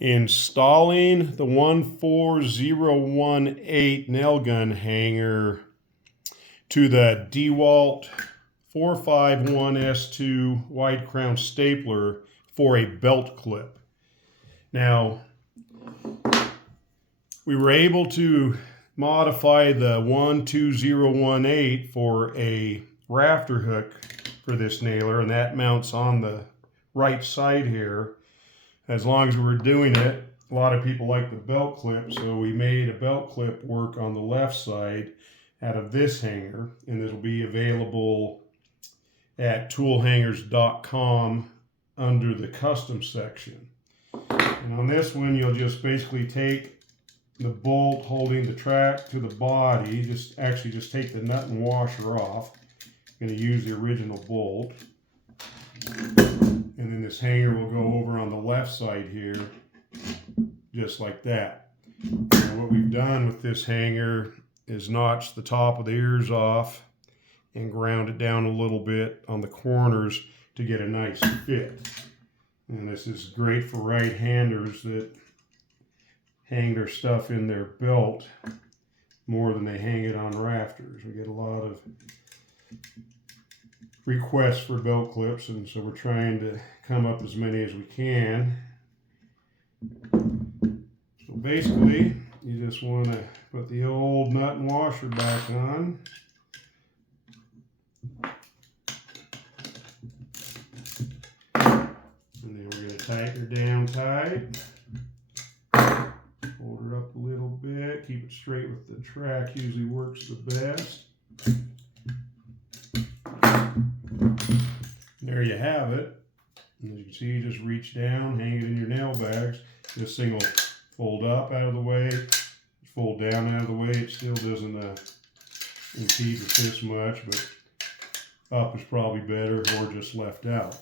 Installing the 14018 nailgun hanger to the DeWalt DW451S2 wide crown stapler for a belt clip. Now, we were able to modify the 12018 for a rafter hook for this nailer, and that mounts on the right side here. As long as we were doing it, a lot of people like the belt clip, so we made a belt clip work on the left side out of this hanger, and it'll be available at toolhangers.com under the custom section. And on this one, you'll just basically take the bolt holding the track to the body, just take the nut and washer off. I'm going to use the original bolt. And then this hanger will go over on the left side here, just like that. Now what we've done with this hanger is notch the top of the ears off and ground it down a little bit on the corners to get a nice fit. And this is great for right-handers that hang their stuff in their belt more than they hang it on rafters. We get a lot of requests for belt clips, and so we're trying to come up as many as we can. So basically, you just want to put the old nut and washer back on. And then we're going to tighten her down tight. Hold her up a little bit. Keep it straight with the track, usually works the best. There you have it. And as you can see, you just reach down, hang it in your nail bags. This thing will fold up out of the way, fold down out of the way. It still doesn't impede with this much, but up is probably better, or just left out.